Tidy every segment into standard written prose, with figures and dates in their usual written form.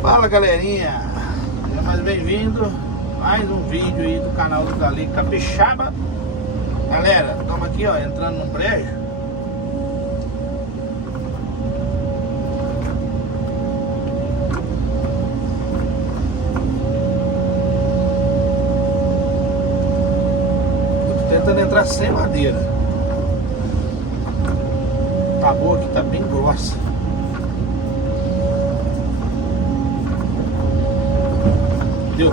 Fala galerinha, seja mais bem-vindo. Mais um vídeo aí do canal do Dali Capixaba. Galera, estamos aqui ó, entrando no brejo. Eu tô tentando entrar sem madeira. Tá boa aqui, tá bem grossa. Deu.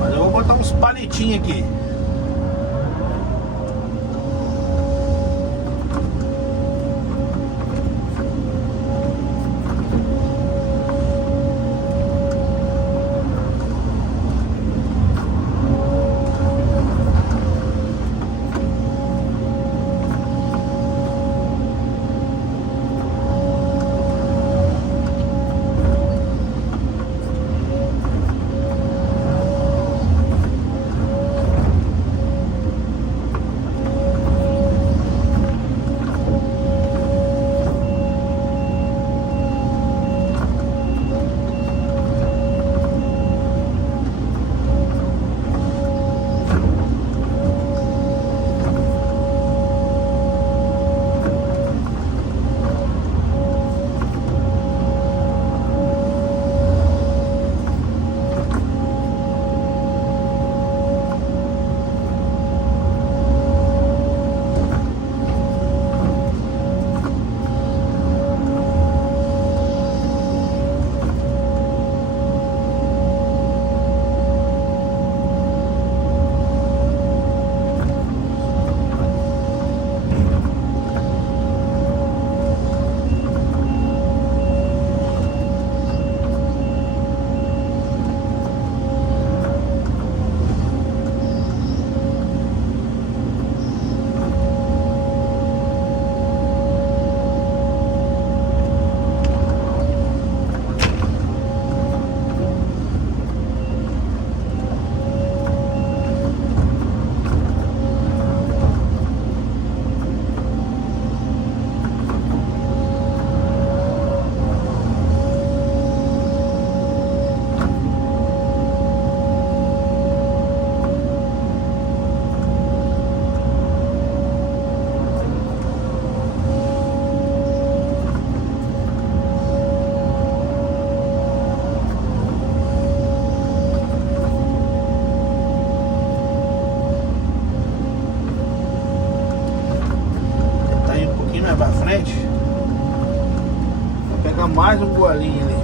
Mas eu vou botar uns palitinhos aqui. Mais pra frente, vou pegar mais um golinho ali.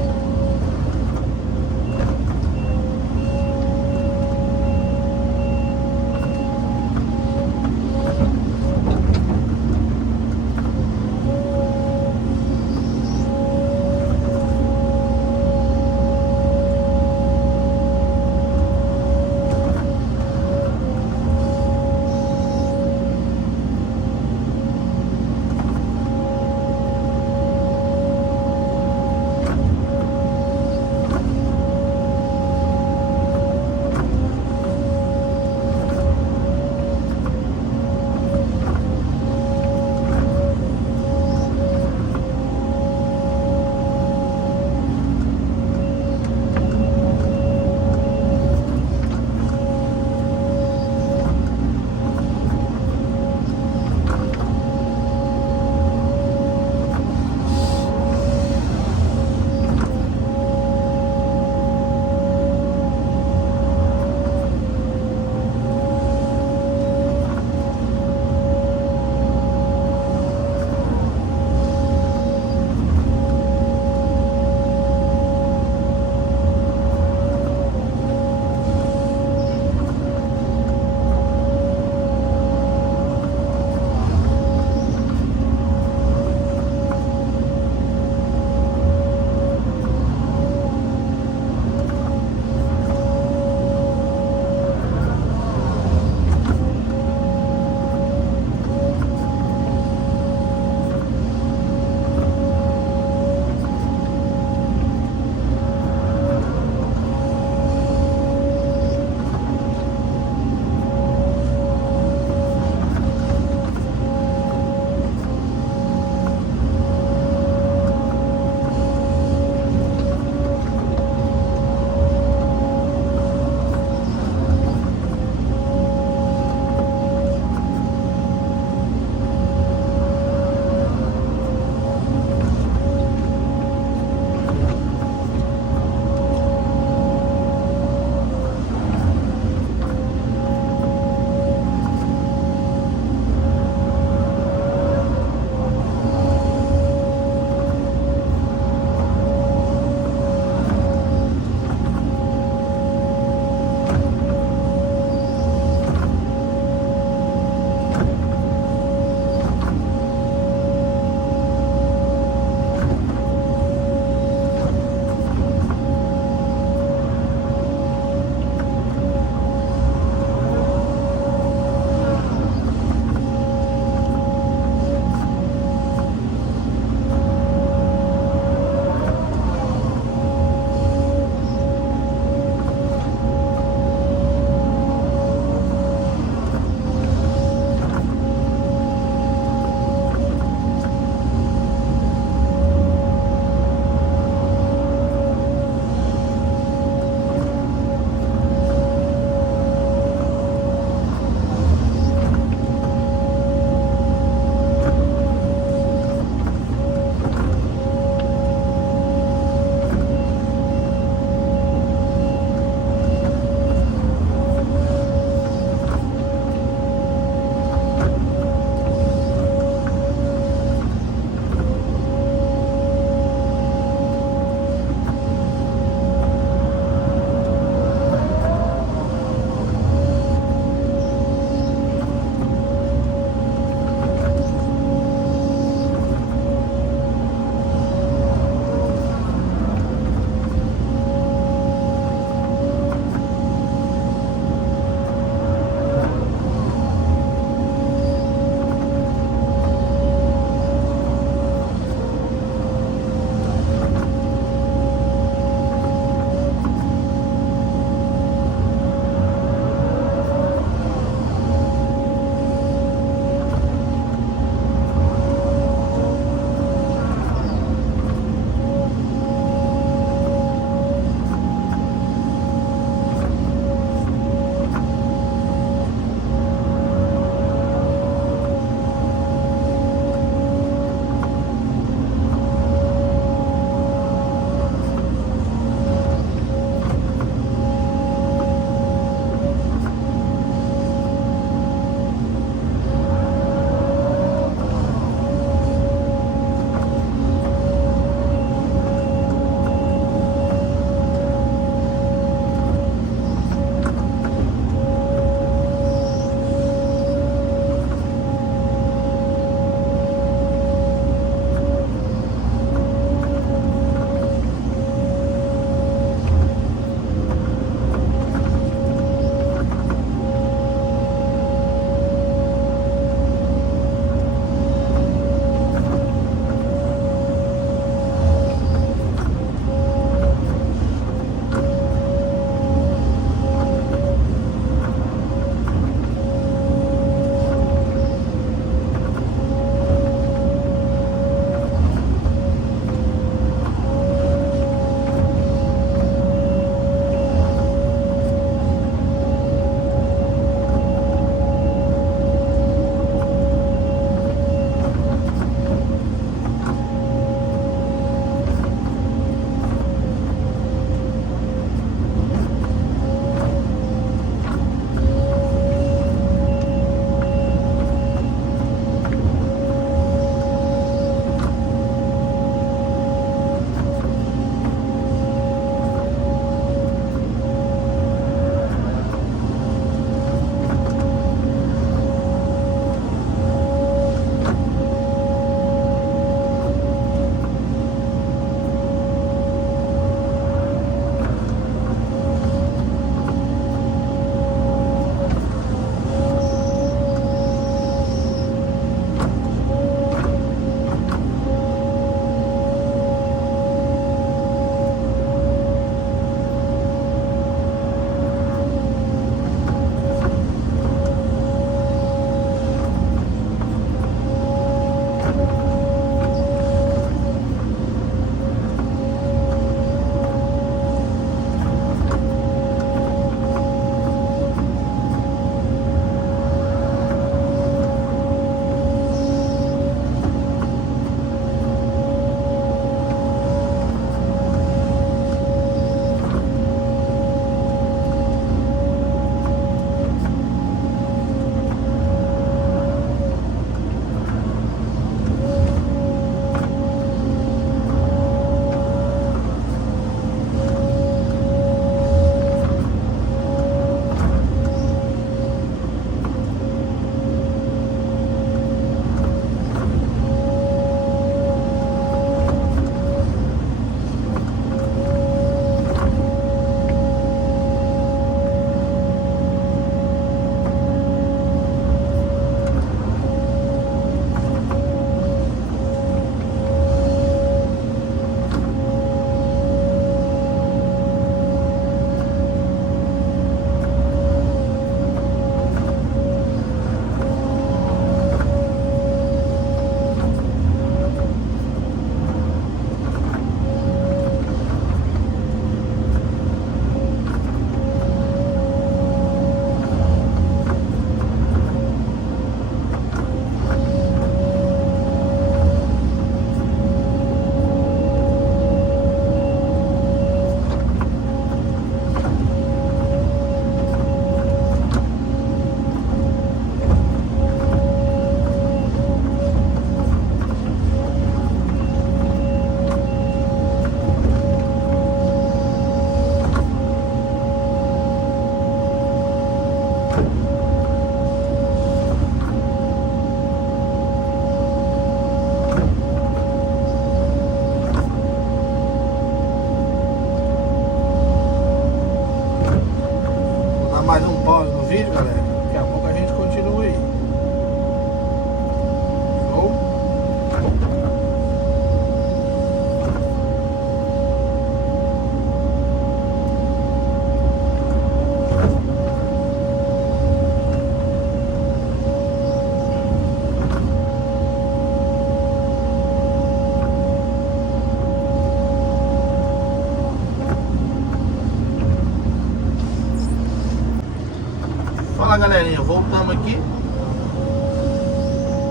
galerinha, voltamos aqui.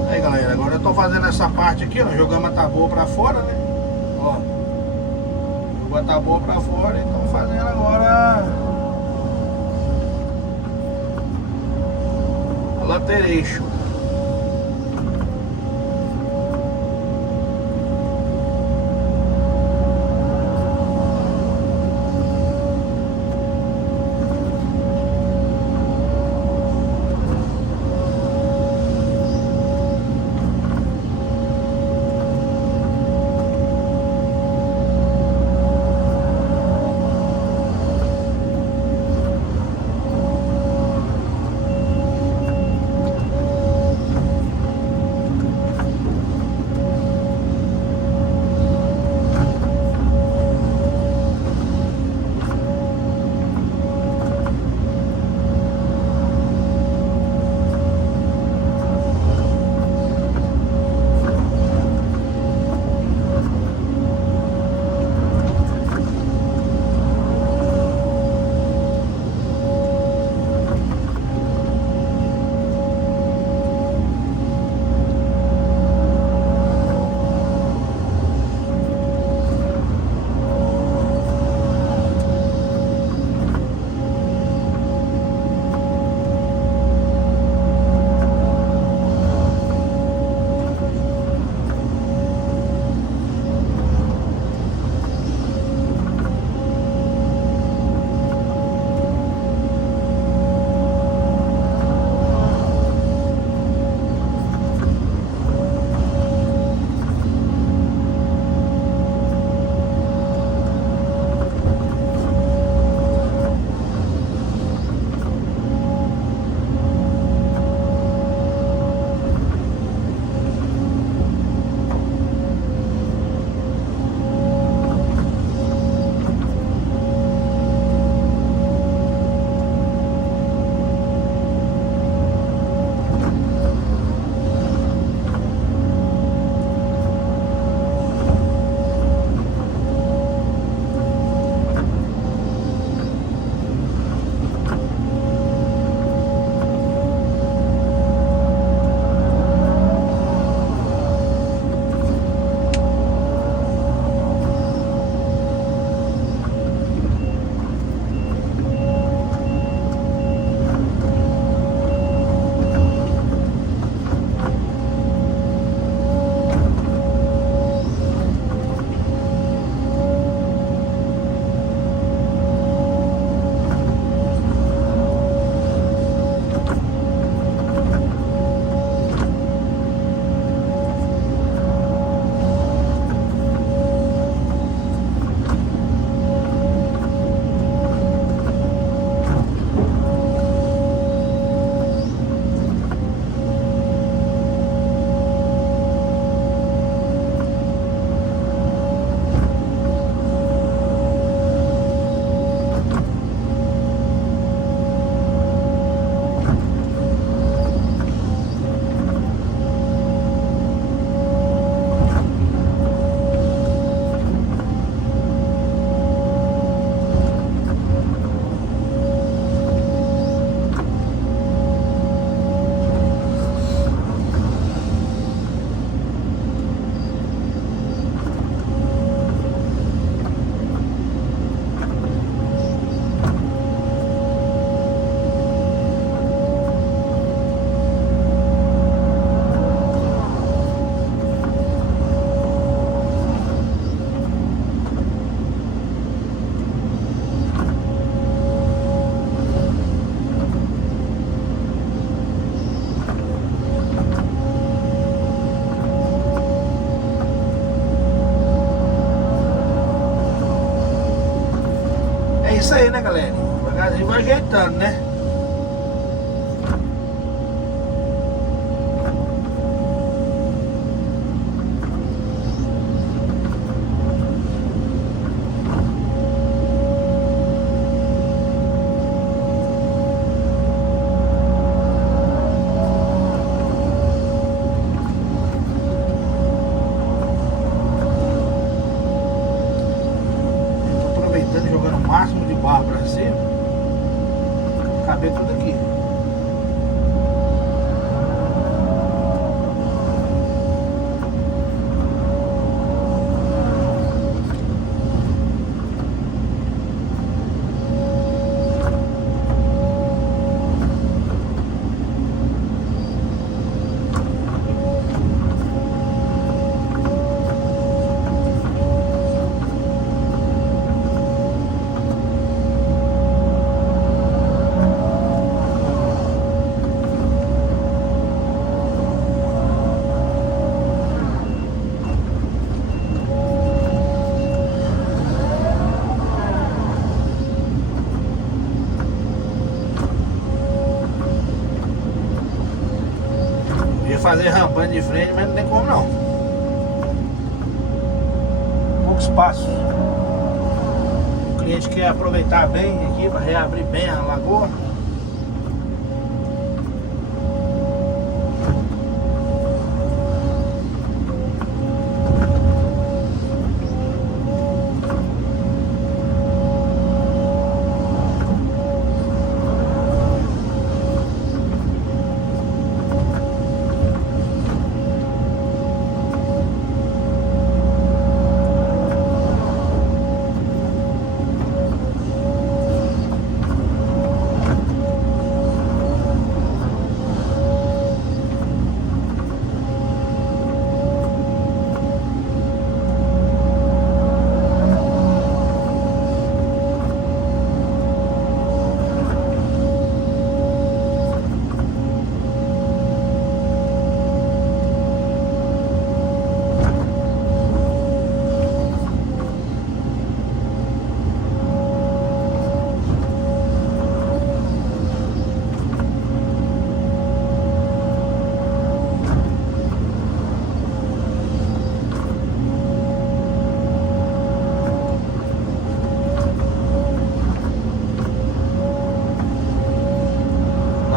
Aí galera, agora eu tô fazendo essa parte aqui, ó. Jogamos a taboa pra fora, né? Ó, jogou a taboa pra fora e estamos fazendo agora a lateration. isso aí, né, galera? Devagarzinho vai ajeitando, né? Aproveitando, jogando o máximo de barro pra cima. Caber tudo aqui. fazer rampante de frente, mas não tem como não. Pouco espaço. O cliente quer aproveitar bem aqui para reabrir bem a lagoa.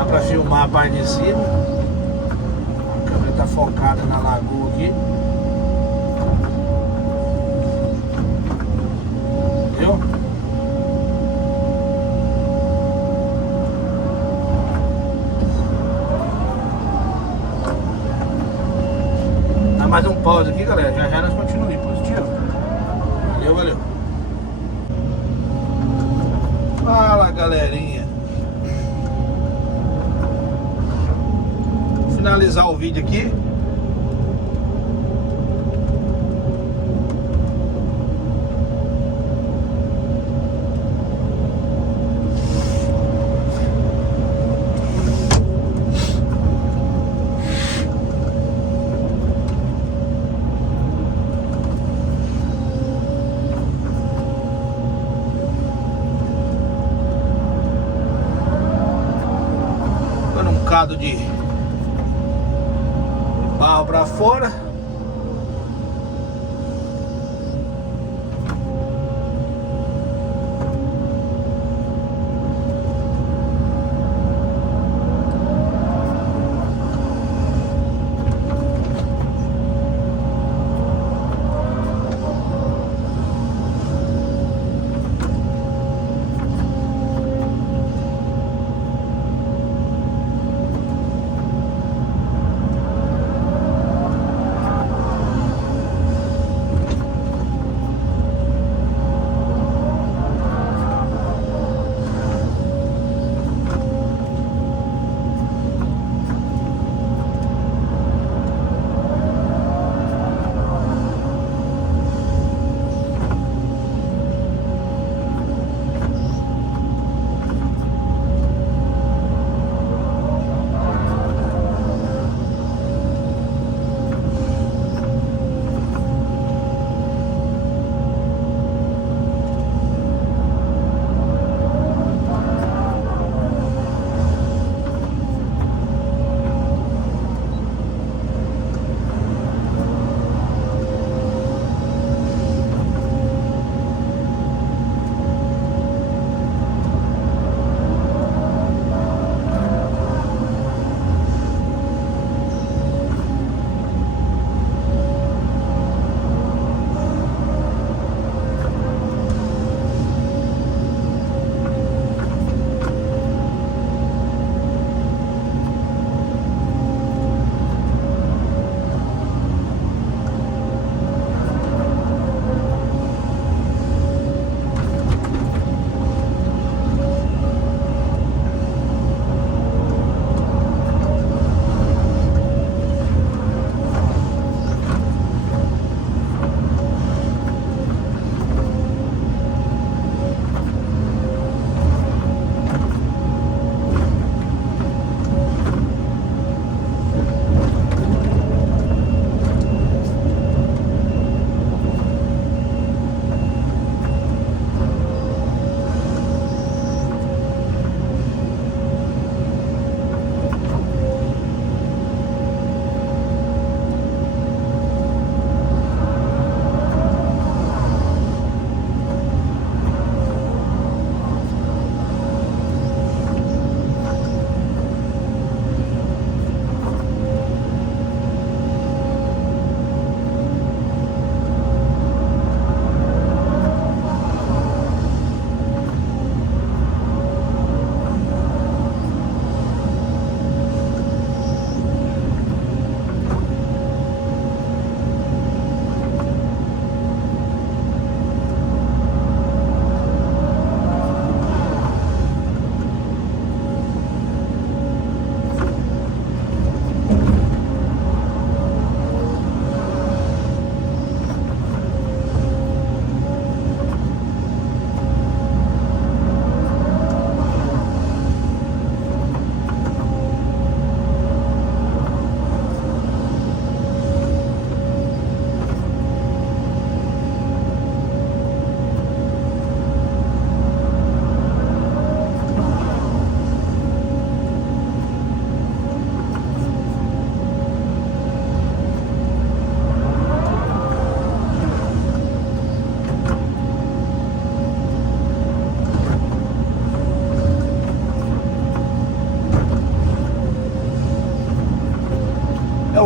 Para filmar a parte de cima. A câmera está focada na lagoa aqui. Viu? Dá mais um pause aqui, galera. Já já nós continuamos. Positivo. Valeu, valeu. Fala, galerinha. Finalizar o vídeo aqui. Dando um bocado de barro pra fora.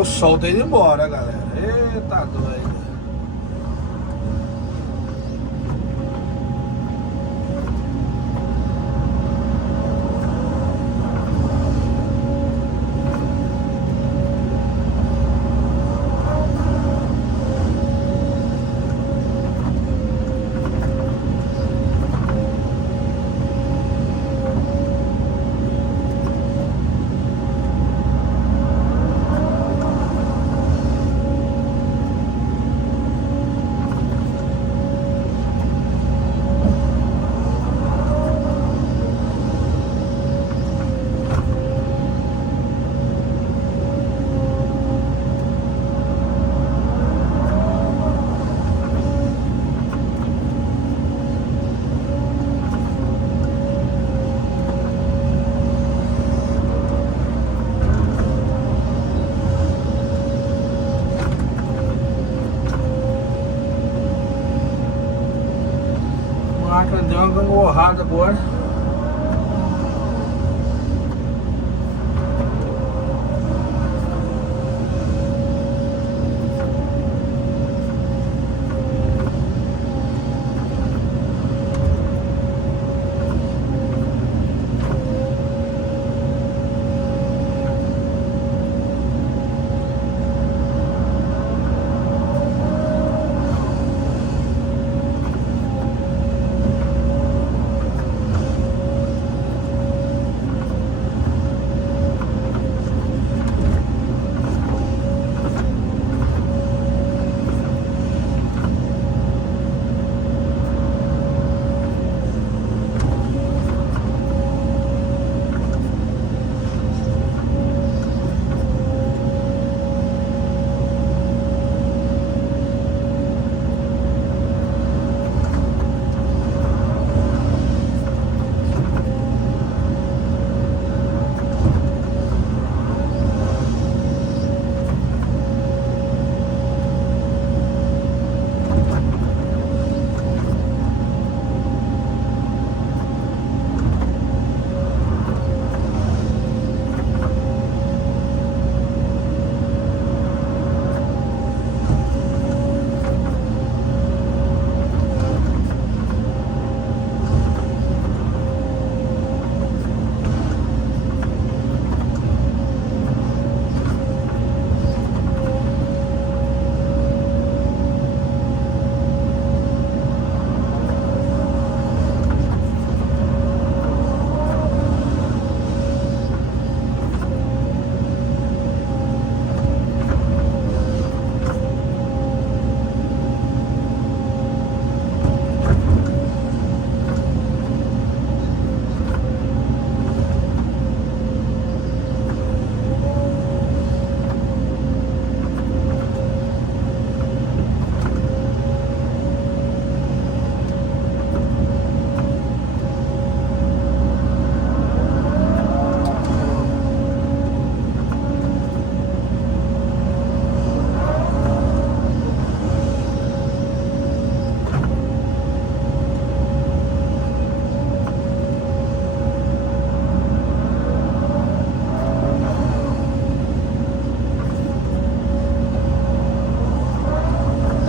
o sol tá indo embora, galera. Eita doido. A máquina deu uma gangorrada agora.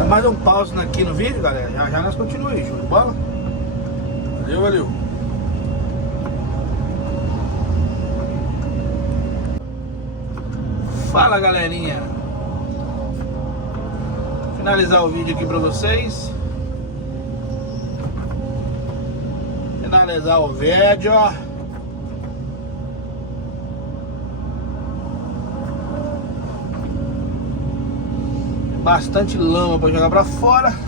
Mais um pause aqui no vídeo, galera. Já já nós continuamos aí, show de bola? Valeu, valeu. Fala, galerinha. Finalizar o vídeo aqui pra vocês. Finalizar o vídeo. Bastante lama para jogar para fora.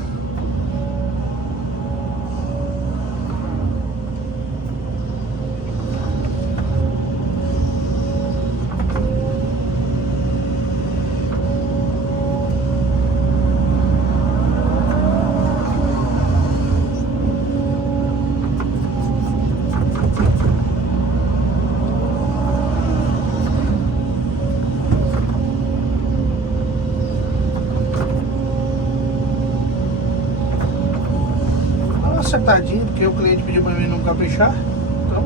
Acertadinho, porque o cliente pediu para mim não caprichar, então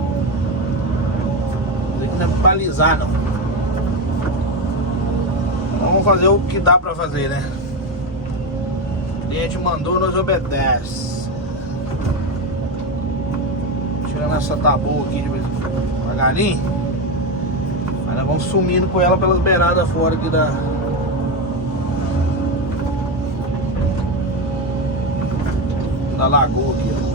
não tem que me balizar não. vamos fazer o que dá pra fazer, né? O cliente mandou, nós obedece. Tirando essa tabu aqui devagarinho. Aí nós vamos sumindo com ela pelas beiradas fora aqui da lagoa aqui, ó.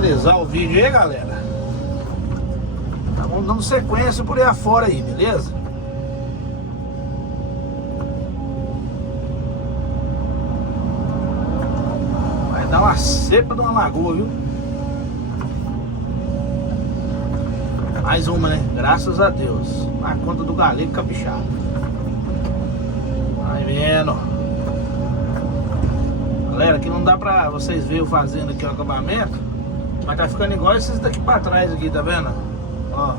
Finalizar o vídeo aí, galera. Tá, vamos dando sequência por aí afora aí, beleza? Vai dar uma cepa de uma lagoa, viu? Mais uma, né? Graças a Deus. Na conta do Galego Capixaba. Vai vendo. Galera, aqui não dá pra vocês verem eu fazendo aqui o acabamento. Mas tá ficando igual esses daqui pra trás aqui, tá vendo? Ó.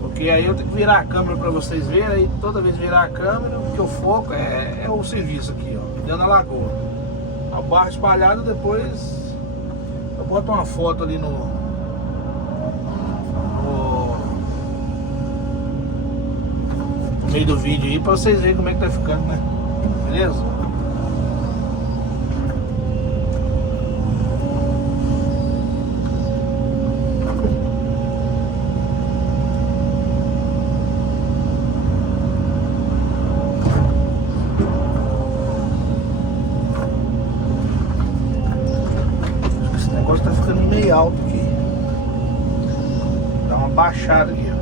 Porque aí eu tenho que virar a câmera pra vocês verem. Aí toda vez virar a câmera, porque o foco é o serviço aqui, ó. Dentro da lagoa. O barro espalhado, depois eu boto uma foto ali no meio do vídeo aí pra vocês verem como é que tá ficando, né? Beleza? Tá ficando meio alto aqui. Dá uma baixada aqui, ó.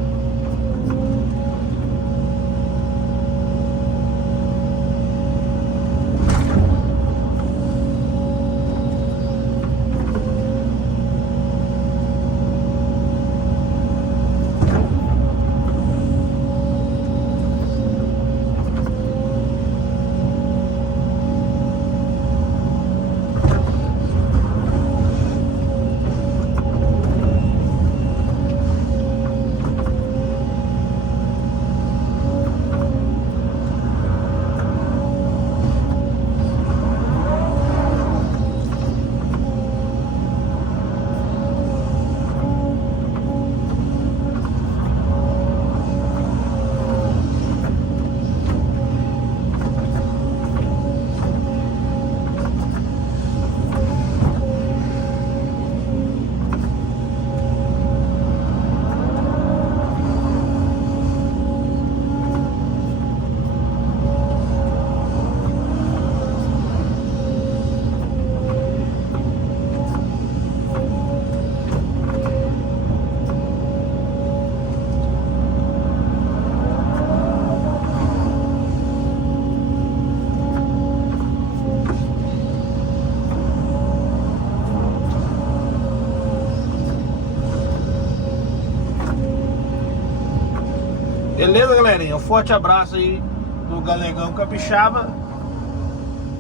Beleza, galerinha? Um forte abraço aí do Galegão Capixaba.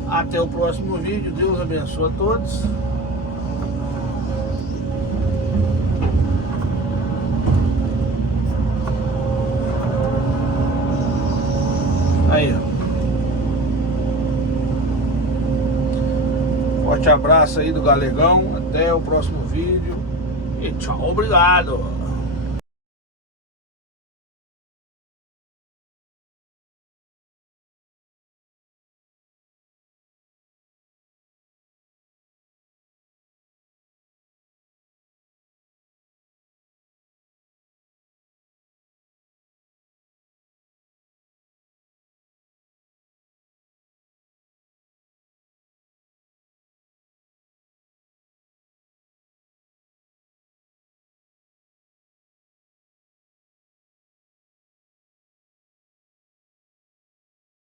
Até o próximo vídeo. Deus abençoe a todos. Aí, ó. Forte abraço aí do Galegão. Até o próximo vídeo. E tchau, obrigado.